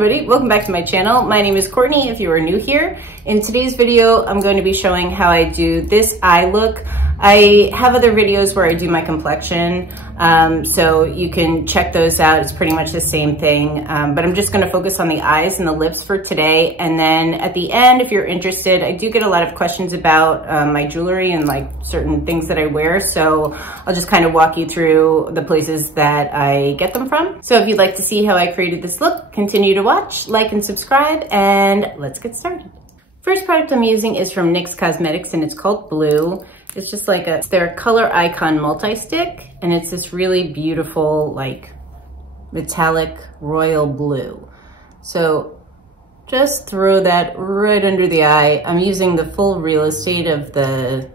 everybody, welcome back to my channel. My name is Courtney if you are new here. In today's video, I'm going to be showing how I do this eye look. I have other videos where I do my complexion, so you can check those out. It's pretty much the same thing, but I'm just gonna focus on the eyes and the lips for today. And then at the end, if you're interested, I do get a lot of questions about my jewelry and like certain things that I wear. So I'll just kind of walk you through the places that I get them from. So if you'd like to see how I created this look, continue to watch, like and subscribe, and let's get started. First product I'm using is from NYX Cosmetics and it's called Blue. It's just like it's their Color Icon multi-stick, and it's this really beautiful, like metallic royal blue. So just throw that right under the eye. I'm using the full real estate of the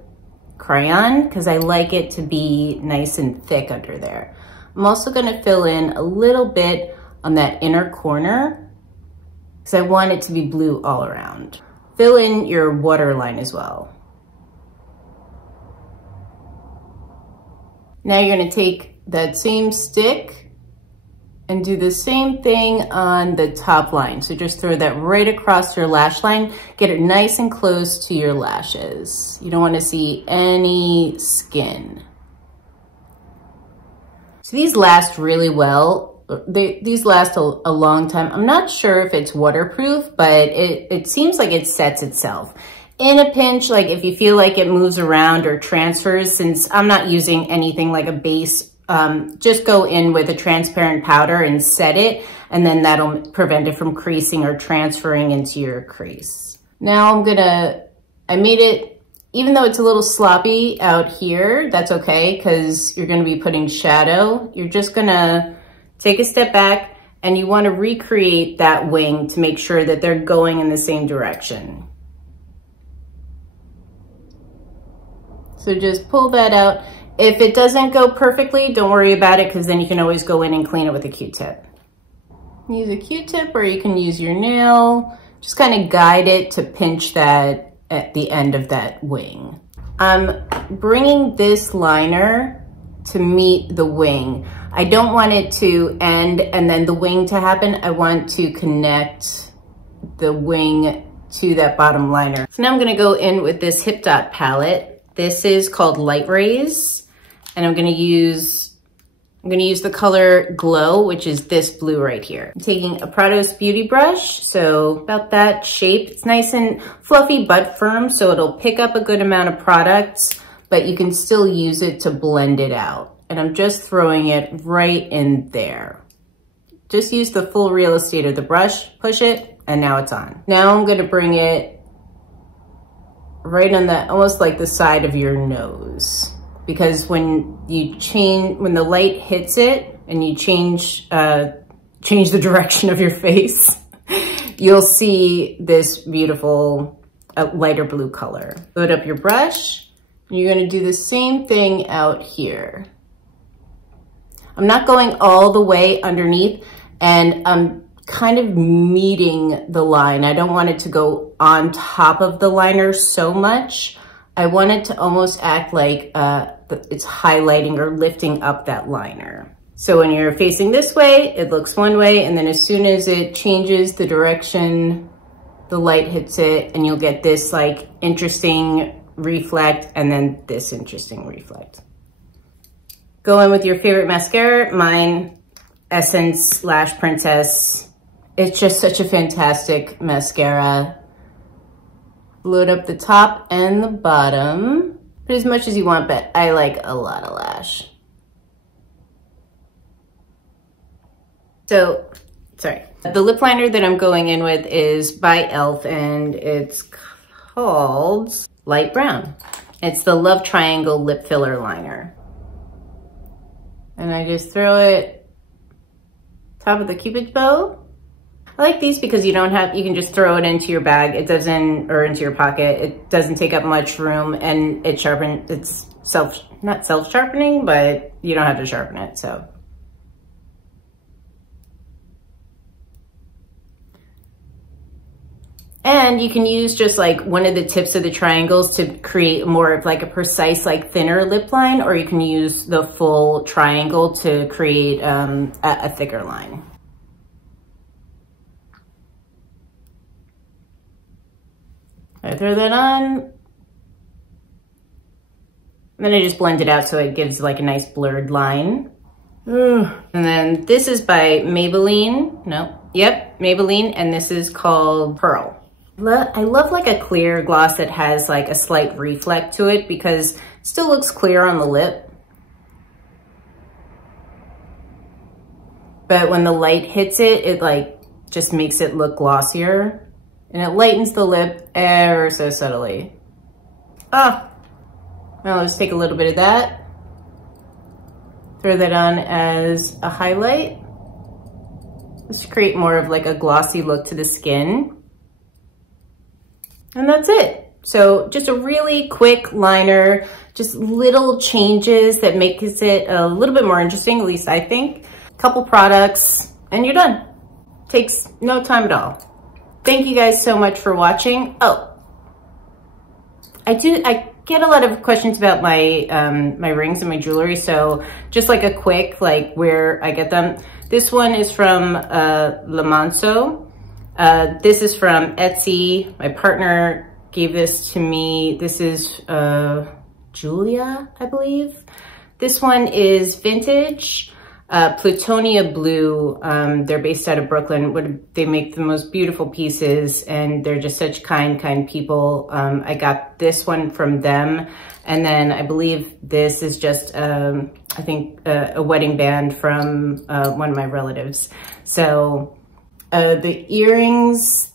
crayon because I like it to be nice and thick under there. I'm also gonna fill in a little bit on that inner corner because I want it to be blue all around. Fill in your waterline as well. Now you're gonna take that same stick and do the same thing on the top line. So just throw that right across your lash line. Get it nice and close to your lashes. You don't wanna see any skin. So these last really well. These last a long time. I'm not sure if it's waterproof, but it seems like it sets itself. In a pinch, like if you feel like it moves around or transfers, since I'm not using anything like a base, just go in with a transparent powder and set it, and then that'll prevent it from creasing or transferring into your crease. Now I made it, even though it's a little sloppy out here, that's okay, because you're gonna be putting shadow. You're just gonna take a step back and you wanna recreate that wing to make sure that they're going in the same direction. So just pull that out. If it doesn't go perfectly, don't worry about it because then you can always go in and clean it with a Q-tip. Use a Q-tip or you can use your nail. Just kind of guide it to pinch that at the end of that wing. I'm bringing this liner to meet the wing. I don't want it to end and then the wing to happen. I want to connect the wing to that bottom liner. So now I'm gonna go in with this Hip Dot palette. This is called Light Rays, and I'm gonna use the color Glow, which is this blue right here. I'm taking a Prados Beauty brush, so about that shape. It's nice and fluffy but firm, so it'll pick up a good amount of product, but you can still use it to blend it out. And I'm just throwing it right in there. Just use the full real estate of the brush, push it, and now it's on. Now I'm gonna bring it right on the, almost like the side of your nose. Because when the light hits it and you change the direction of your face, you'll see this beautiful lighter blue color. Load up your brush, and you're gonna do the same thing out here. I'm not going all the way underneath, and I'm kind of meeting the line. I don't want it to go on top of the liner so much. I want it to almost act like it's highlighting or lifting up that liner. So when you're facing this way, it looks one way, and then as soon as it changes the direction, the light hits it, and you'll get this like interesting reflect, and then this interesting reflect. Go in with your favorite mascara, mine, Essence Lash Princess. It's just such a fantastic mascara. Load up the top and the bottom. Put as much as you want, but I like a lot of lash. So, sorry. The lip liner that I'm going in with is by e.l.f. and it's called Light Brown. It's the Love Triangle Lip Filler Liner. And I just throw it top of the Cupid's bow. I like these because you can just throw it into your bag. It doesn't, or into your pocket. It doesn't take up much room, and it's not self-sharpening, but you don't have to sharpen it, so. And you can use just like one of the tips of the triangles to create more of like a precise, like thinner lip line, or you can use the full triangle to create a thicker line. I throw that on. And then I just blend it out so it gives like a nice blurred line. And then this is by Maybelline. Maybelline, and this is called Pearl. I love like a clear gloss that has like a slight reflect to it because it still looks clear on the lip. But when the light hits it, it like just makes it look glossier. And it lightens the lip ever so subtly. Now let's take a little bit of that. Throw that on as a highlight. Just create more of like a glossy look to the skin. And that's it. So just a really quick liner, just little changes that makes it a little bit more interesting, at least I think. Couple products and you're done. Takes no time at all. Thank you guys so much for watching. Oh, I get a lot of questions about my my rings and my jewelry, so just like a quick like where I get them. This one is from Le Manceau. This is from Etsy. My partner gave this to me. This is Julia, I believe. This one is vintage. Plutonia Blue. They're based out of Brooklyn. They make the most beautiful pieces and they're just such kind people. I got this one from them. And then I believe this is just, I think a wedding band from one of my relatives. So the earrings,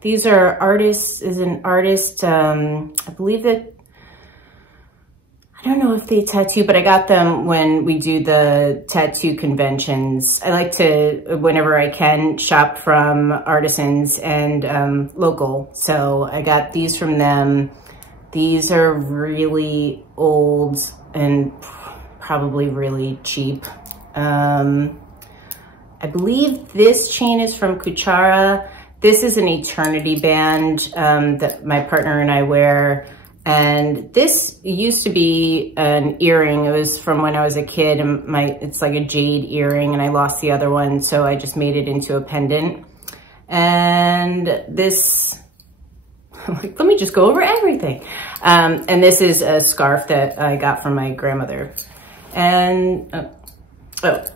these are an artist, I believe that, I don't know if they tattoo, but I got them when we do the tattoo conventions. I like to, whenever I can, shop from artisans and local. So I got these from them. These are really old and probably really cheap. I believe this chain is from Kuchara. This is an Eternity band that my partner and I wear. And this used to be an earring. It was from when I was a kid, and it's like a jade earring, and I lost the other one, so I just made it into a pendant. And this, I'm like, let me just go over everything. And this is a scarf that I got from my grandmother. And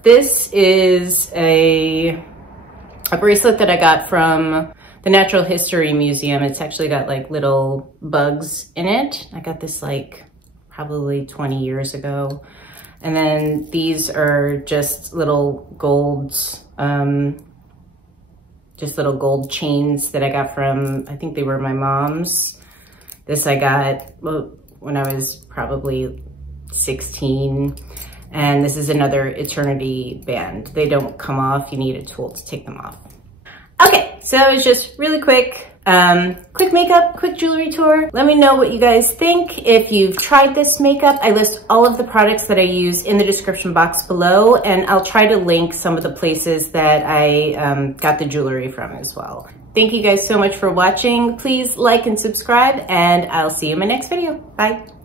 this is a bracelet that I got from the Natural History Museum. It's actually got like little bugs in it. I got this like probably 20 years ago. And then these are just little golds, just little gold chains that I got from, I think they were my mom's. This I got when I was probably 16. And this is another Eternity band. They don't come off, you need a tool to take them off. Okay, so it's just really quick, quick makeup, quick jewelry tour. Let me know what you guys think. If you've tried this makeup, I list all of the products that I use in the description box below, and I'll try to link some of the places that I got the jewelry from as well. Thank you guys so much for watching. Please like and subscribe, and I'll see you in my next video. Bye.